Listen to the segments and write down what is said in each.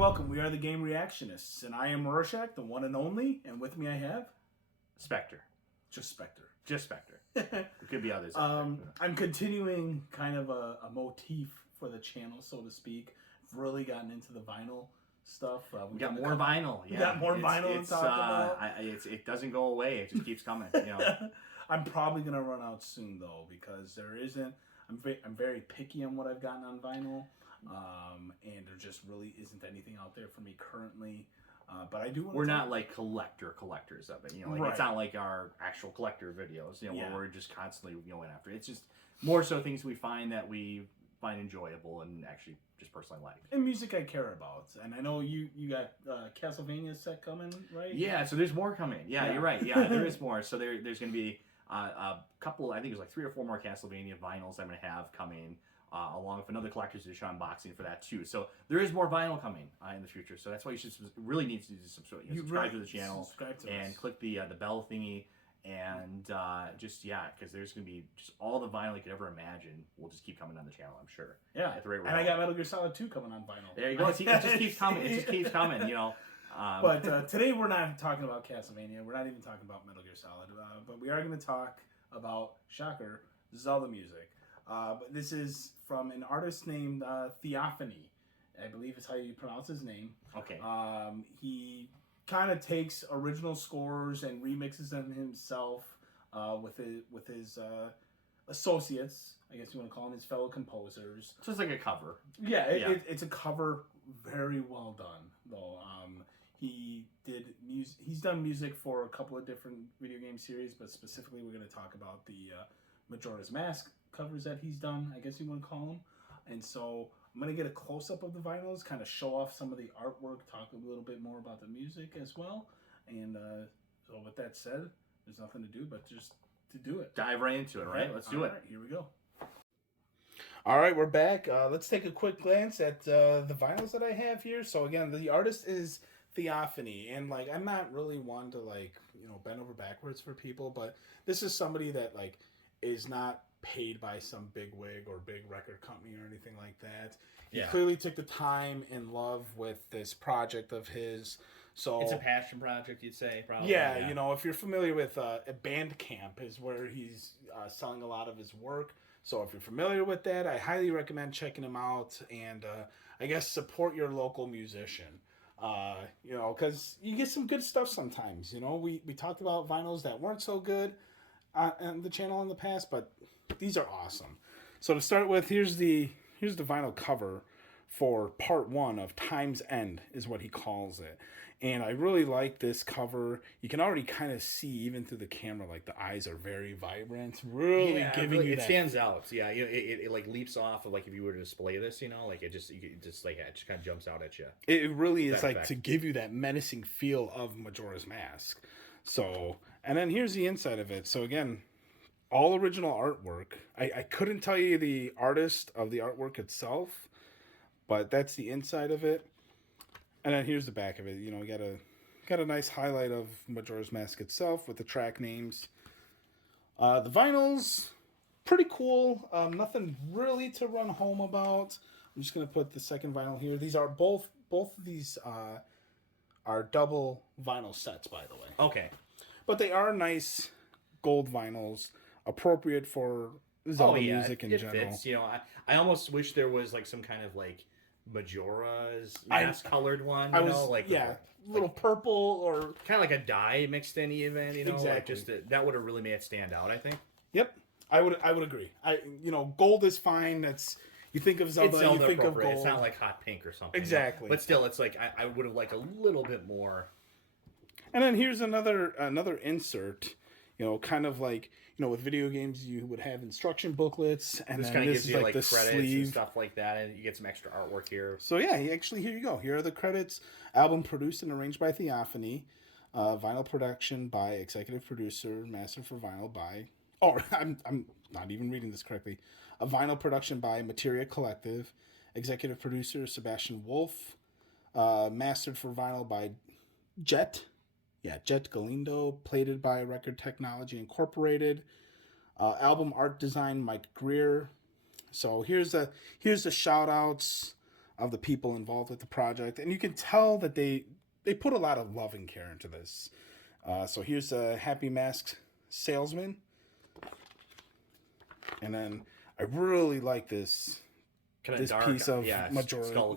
welcome. We are the Game Reactionists, and I am Rorschach, the one and only, and with me I have... Spectre. Just Spectre. Just Spectre. There could be others. I'm continuing kind of a motif for the channel, so to speak. I've really gotten into the vinyl stuff. We got more vinyl. Yeah. We got more vinyl to talk about. It doesn't go away. It just keeps coming. You know. I'm probably going to run out soon, though, because there isn't... I'm very picky on what I've gotten on vinyl. And there just really isn't anything out there for me currently. But I do want to... We're not like collectors of it. You know, like, right. It's not like our actual collector videos, you know, Yeah. where we're just constantly going after it. It's just more so things we find that we find enjoyable and actually just personally like. And music I care about. And I know you got Castlevania set coming, right? Yeah, so there's more coming. Yeah. You're right. Yeah, there is more. So there's going to be a couple, I think it was like 3 or 4 more Castlevania vinyls I'm going to have coming. Along with another collector's edition unboxing for that too. So there is more vinyl coming in the future. So that's why you should really need to subscribe to the channel and click the bell thingy and because there's gonna be just all the vinyl you could ever imagine will just keep coming on the channel. I'm sure. Yeah, at the rate we're and I got Metal Gear Solid 2 coming on vinyl. There you go. It just keeps coming. It just keeps coming. You know. But today we're not talking about Castlevania. We're not even talking about Metal Gear Solid. But we are going to talk about, shocker, Zelda music. But this is from an artist named Theophany, I believe is how you pronounce his name. Okay. He kind of takes original scores and remixes them himself with his associates, I guess you want to call them, his fellow composers. So it's like a cover. Yeah, it's a cover, very well done, though. He did music. He's done music for a couple of different video game series, but specifically we're going to talk about the Majora's Mask covers that he's done, I guess you want to call them. And so I'm going to get a close-up of the vinyls, kind of show off some of the artwork, talk a little bit more about the music as well. And so with that said, there's nothing to do but just to do it. Dive right into it, right? Let's do it. Right, here we go. All right, we're back. Let's take a quick glance at the vinyls that I have here. So again, the artist is Theophany, and like I'm not really one to like, you know, bend over backwards for people, but this is somebody that like is not paid by some big wig or big record company or anything like that. He clearly took the time and love with this project of his. So it's a passion project, you'd say, probably. Yeah, you know, if you're familiar with a Bandcamp is where he's selling a lot of his work. So if you're familiar with that, I highly recommend checking him out and I guess support your local musician. You know, because you get some good stuff sometimes. You know, we talked about vinyls that weren't so good on the channel in the past, but these are awesome. So to start with, here's the vinyl cover for part 1 of Time's End is what he calls it. And I really like this cover. You can already kind of see even through the camera, like the eyes are very vibrant, really giving you that. It stands out. Yeah, it like leaps off of like if you were to display this, you know, like it just kind of jumps out at you. It really is like to give you that menacing feel of Majora's Mask. So, and then here's the inside of it. So again, all original artwork. I couldn't tell you the artist of the artwork itself, but that's the inside of it. And then here's the back of it. You know, we got a nice highlight of Majora's Mask itself with the track names. The vinyls, pretty cool. Nothing really to run home about. I'm just gonna put the second vinyl here. These are both of these are double vinyl sets, by the way. Okay. But they are nice gold vinyls, appropriate for Zelda music in general. Fits. You know, I almost wish there was like some kind of like Majora's Mask colored one. You know, like little purple or kind of like a dye mixed in even. You know, exactly. Like just that would have really made it stand out. I think. Yep, I would agree. You know, gold is fine. That's you think of Zelda, you think of gold. It's not like hot pink or something. Exactly. But still, it's like I would have liked a little bit more. And then here's another insert. You know, kind of like, you know, with video games, you would have instruction booklets, and this kind of gives you like the credits sleeve and stuff like that, and you get some extra artwork here. So yeah, actually, here you go. Here are the credits. Album produced and arranged by Theophany. Vinyl production by executive producer, master for vinyl by. Oh, I'm not even reading this correctly. A vinyl production by Materia Collective. Executive producer Sebastian Wolf. Mastered for vinyl by Jet. Yeah, Jet Galindo, plated by Record Technology Incorporated. Album art design Mike Greer. So here's the shout outs. of the people involved with the project, and you can tell that they put a lot of love and care into this. So here's a Happy Mask Salesman, and then I really like this Kind of dark, piece of Majora Skull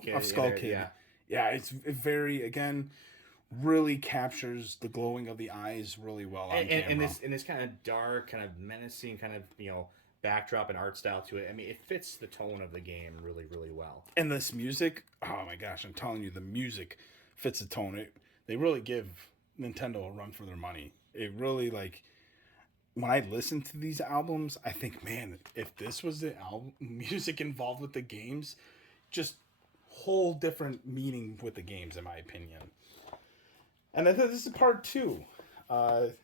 Kid. Yeah, it's very, again, really captures the glowing of the eyes really well on camera. And this kind of dark, kind of menacing, kind of backdrop and art style to it. I mean, it fits the tone of the game really, really well. And this music, oh my gosh, I'm telling you, the music fits the tone. They really give Nintendo a run for their money. It really, like, when I listen to these albums, I think, man, if this was the music involved with the games, just whole different meaning with the games, in my opinion. And I thought this is part 2 that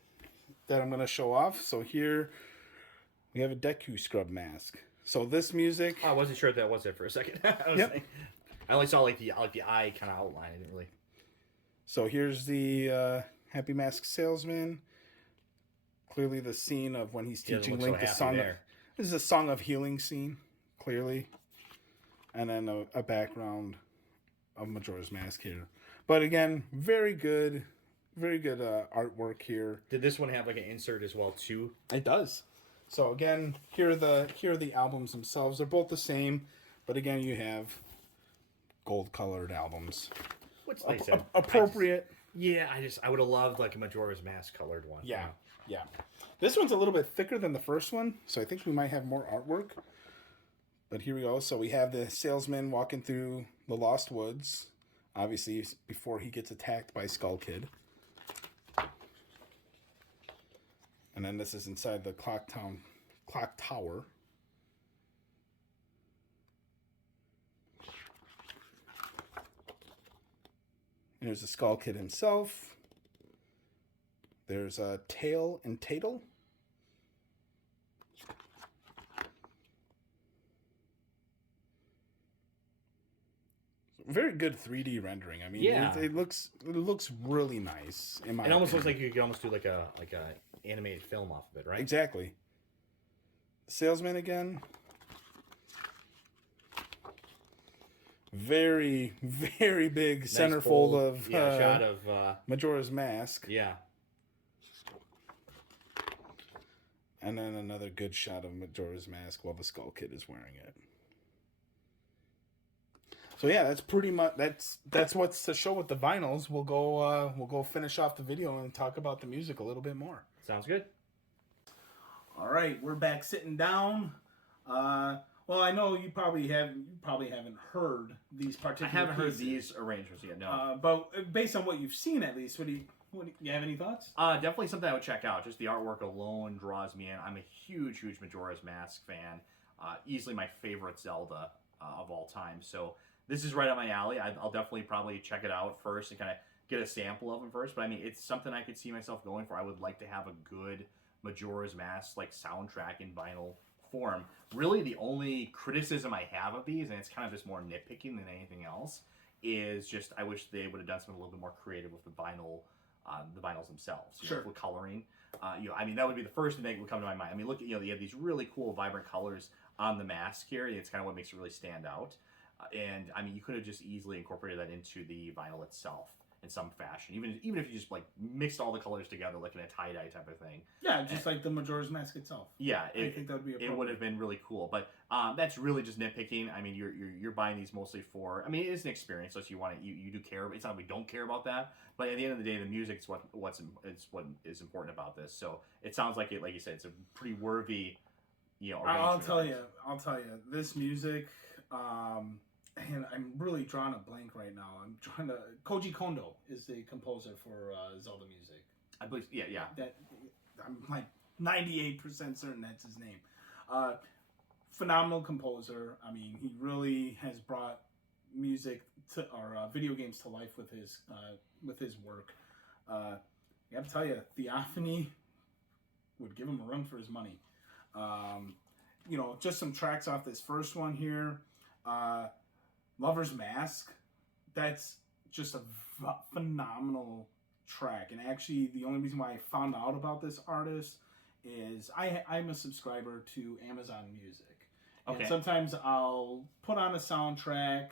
I'm going to show off. So here we have a Deku Scrub mask. So this music, I wasn't sure if that was it for a second. I only saw like the eye kind of outline. I didn't really. So here's the Happy Mask Salesman. Clearly the scene of when he's teaching Link the song. This is a Song of Healing scene, clearly. And then a background of Majora's Mask here. But again, very good artwork here. Did this one have like an insert as well too? It does. So again, here are the albums themselves. They're both the same, but again, you have gold-colored albums. What's nice? Appropriate. I would have loved like a Majora's Mask colored one. Yeah. This one's a little bit thicker than the first one, so I think we might have more artwork. But here we go. So we have the salesman walking through the Lost Woods, obviously before he gets attacked by Skull Kid. And then this is inside the clock tower. There's the Skull Kid himself. There's Tail and Tatel. Very good 3D rendering. I mean, it looks really nice. It almost looks like you could almost do like a animated film off of it, right? Exactly. Salesman again. Very, very big nice centerfold of shot of Majora's Mask. Yeah. And then another good shot of Majora's Mask while the Skull Kid is wearing it. So yeah, that's pretty much that's what's the show with the vinyls. We'll go finish off the video and talk about the music a little bit more. Sounds good. All right, we're back sitting down. Well, I know you probably haven't heard these particular. I haven't heard these arrangements yet. No. But based on what you've seen, at least, what do you have any thoughts? Definitely something I would check out. Just the artwork alone draws me in. I'm a huge Majora's Mask fan. Easily my favorite Zelda of all time. So this is right up my alley. I'll definitely probably check it out first and kind of get a sample of them first. But I mean, it's something I could see myself going for. I would like to have a good Majora's Mask like soundtrack in vinyl form. Really, the only criticism I have of these, and it's kind of just more nitpicking than anything else, is just I wish they would have done something a little bit more creative with the vinyls themselves. Sure. With coloring. I mean, that would be the first thing that would come to my mind. I mean, look, you have these really cool, vibrant colors on the mask here. It's kind of what makes it really stand out. And I mean, you could have just easily incorporated that into the vinyl itself in some fashion, even if you just like mixed all the colors together, like in a tie-dye type of thing. Yeah, just like the Majora's Mask itself. Yeah, I think that would be appropriate. It would have been really cool, but that's really just nitpicking. I mean, you're buying these mostly for. I mean, it is an experience, so you want it. You do care. It's not that we don't care about that, but at the end of the day, the music is what is important about this. So it sounds like it, like you said, it's a pretty worthy. I'll tell you, this music. And I'm really drawing a blank right now. Koji Kondo is the composer for Zelda music. I believe, yeah. I'm like 98% certain that's his name. Phenomenal composer. I mean, he really has brought music or video games to life with his work. I got to tell you, Theophany would give him a run for his money. Just some tracks off this first one here. Lover's Mask, that's just a phenomenal track. And actually, the only reason why I found out about this artist is I'm a subscriber to Amazon Music. Okay. And sometimes I'll put on a soundtrack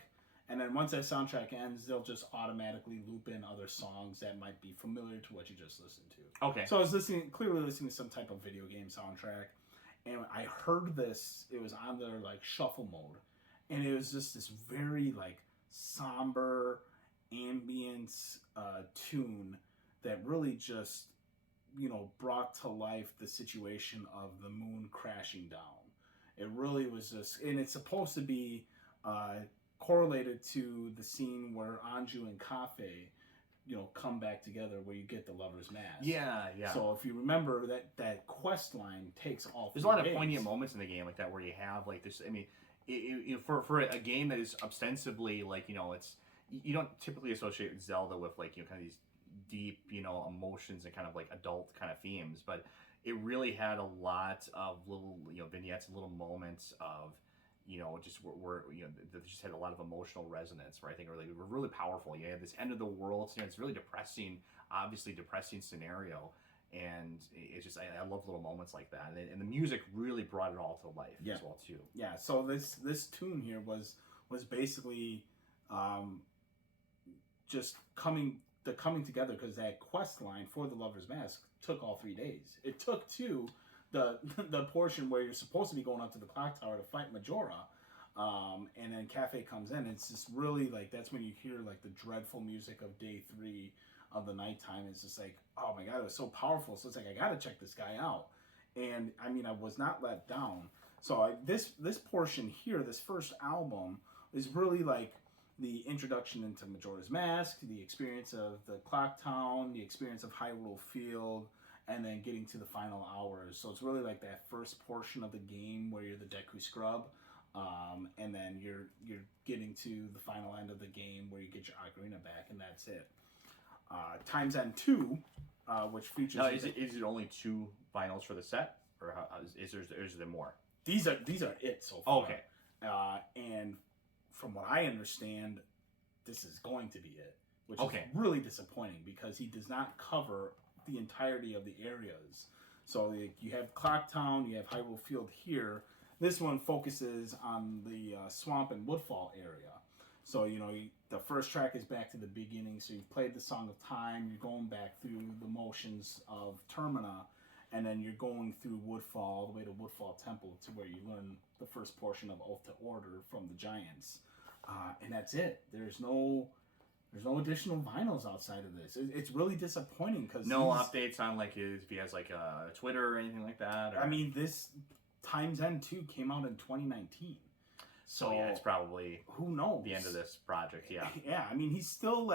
And then once that soundtrack ends, they'll just automatically loop in other songs that might be familiar to what you just listened to. Okay. So I was clearly listening to some type of video game soundtrack, and I heard this. It was on their like shuffle mode, and it was just this very like somber ambient tune that really just brought to life the situation of the moon crashing down. It really was just, and it's supposed to be correlated to the scene where Anju and Kafe, come back together, where you get the Lover's Mask. Yeah. So if you remember that quest line takes all. There's a lot of poignant moments in the game like that where you have like this. I mean, for a game that is ostensibly like it's you don't typically associate Zelda with like kind of these deep emotions and kind of like adult kind of themes, but it really had a lot of little vignettes and little moments of just where that just had a lot of emotional resonance, where I think were really powerful. You had this end of the world, it's really depressing, obviously depressing scenario, and it's just I love little moments like that, and the music really brought it all to life as well too. Yeah. So this tune here was basically just coming together, because that quest line for the Lover's Mask took all 3 days. It took two, the portion where you're supposed to be going up to the clock tower to fight Majora, and then Cafe comes in. It's just really like, that's when you hear like the dreadful music of day 3 of the nighttime. It's just like, oh my god, it was so powerful. So it's like, I gotta check this guy out. And I mean, I was not let down. So this portion here, this first album, is really like the introduction into Majora's Mask, the experience of the Clock Town, the experience of Hyrule Field, and then getting to the final hours. So it's really like that first portion of the game where you're the Deku Scrub, and then you're getting to the final end of the game where you get your Ocarina back, and that's it. Times End 2, which features... Now, is it only 2 vinyls for the set, or is there more? These are it so far. Okay. And from what I understand, this is going to be it, which is Okay. really disappointing, because he does not cover the entirety of the areas. So you have Clock Town, you have Hyrule Field here. This one focuses on the Swamp and Woodfall area. So, the first track is back to the beginning. So you've played the Song of Time, you're going back through the motions of Termina, and then you're going through Woodfall, all the way to Woodfall Temple, to where you learn the first portion of Oath to Order from the Giants. And that's it. There's no additional vinyls outside of this. It's really disappointing, because no updates on like if he has like a Twitter or anything like that. Or... I mean, this Times End 2 came out in 2019. So yeah, it's probably who knows the end of this project. Yeah. Yeah. I mean, he's still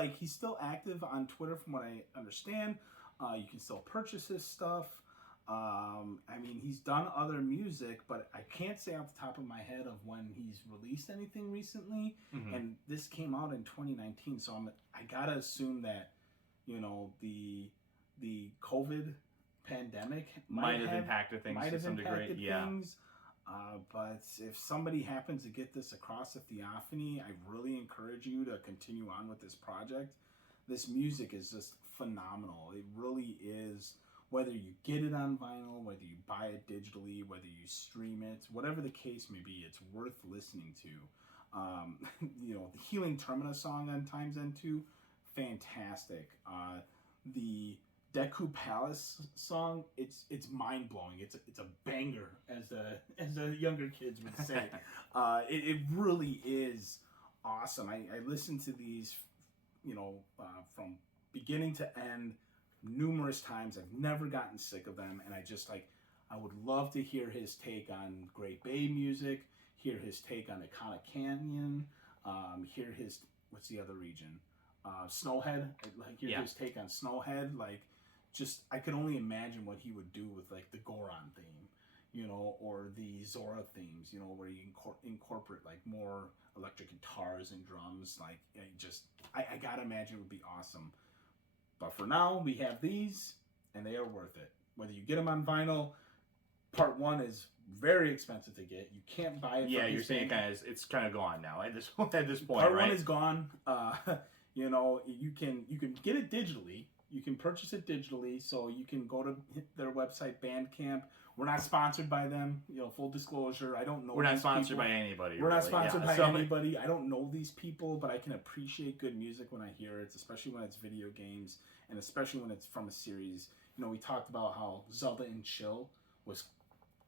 active on Twitter, from what I understand. You can still purchase his stuff. I mean, he's done other music, but I can't say off the top of my head of when he's released anything recently. Mm-hmm. And this came out in 2019, so I gotta assume that the COVID pandemic might have impacted things to some degree. Yeah. But if somebody happens to get this across the theophany, I really encourage you to continue on with this project. This music is just phenomenal. It really is. Whether you get it on vinyl, whether you buy it digitally, whether you stream it, whatever the case may be, it's worth listening to. The Healing Termina song on Times End 2, fantastic. The Deku Palace song, it's mind blowing. It's a banger, as the younger kids would say. It really is awesome. I listened to these, from beginning to end numerous times. I've never gotten sick of them, and I would love to hear his take on Great Bay music, hear his take on Ikana Canyon, hear his, what's the other region? Snowhead. Hear his take on Snowhead. I could only imagine what he would do with the Goron theme, or the Zora themes, where you incorporate more electric guitars and drums. I gotta imagine it would be awesome. But for now, we have these, and they are worth it. Whether you get them on vinyl, part 1 is very expensive to get. You can't buy it. Yeah, you're saying it's kind of gone now at this point. Part right? 1 is gone. You can get it digitally. You can purchase it digitally. So you can go to their website Bandcamp, We're not sponsored by them. You know, full disclosure. I don't know. We're not these sponsored people. by anybody. We're not really. sponsored by So- anybody. I don't know these people, but I can appreciate good music when I hear it, especially when it's video games, and especially when it's from a series. You know, we talked about how Zelda and Chill was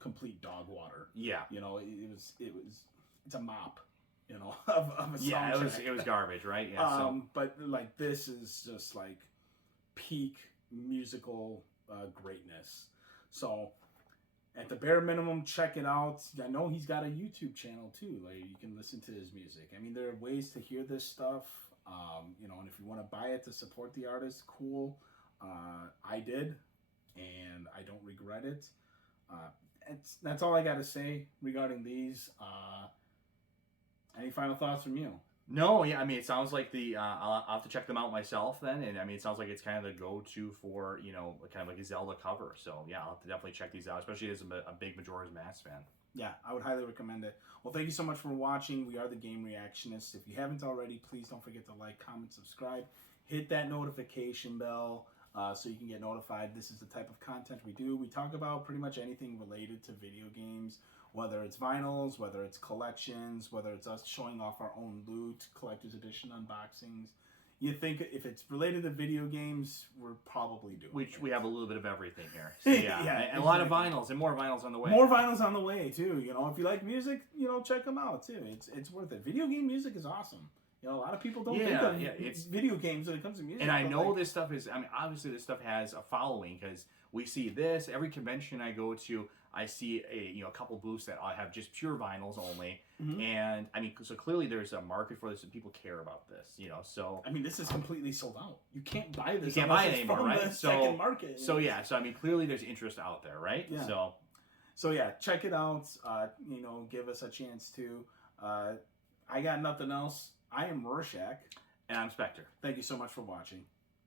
complete dog water. Yeah. You know, it's a mop. You know, of a soundtrack. Yeah, it was garbage, right? Yeah. But like this is just like peak musical greatness. So at the bare minimum, check it out. I know he's got a YouTube channel too. Like you can listen to his music. I mean, there are ways to hear this stuff. You know, and if you want to buy it to support the artist, cool. I did, and I don't regret it. That's all I got to say regarding these. Any final thoughts from you? No, yeah, I mean, it sounds like I'll have to check them out myself then, and I mean, it sounds like it's kind of the go-to for, you know, kind of like a Zelda cover, so yeah, I'll have to definitely check these out, especially as a big Majora's Mask fan. Yeah, I would highly recommend it. Well, thank you so much for watching. We are the Game Reactionists. If you haven't already, please don't forget to like, comment, subscribe. Hit that notification bell so you can get notified. This is the type of content we do. We talk about pretty much anything related to video games, whether it's vinyls, whether it's collections, whether it's us showing off our own loot, collector's edition unboxings. You think if it's related to video games, we're probably doing Which it. we have a little bit of everything here. So yeah, Yeah, and a lot of vinyls and more vinyls on the way. More vinyls on the way too. You know, if you like music, you know, check them out too. It's worth it. Video game music is awesome. You know, a lot of people don't think of it's video games when it comes to music. And I know this stuff is, I mean, obviously this stuff has a following because we see this every convention I go to. I see a couple booths that have just pure vinyls only, and I mean, so clearly there's a market for this and people care about this, you know. So I mean, this is completely sold out. You can't buy this. You can't buy it anymore, from right? The second market. So yeah, so I mean, clearly there's interest out there, right? Yeah. So yeah, check it out. You know, give us a chance to. I got nothing else. I am Rorschach. And I'm Spectre. Thank you so much for watching.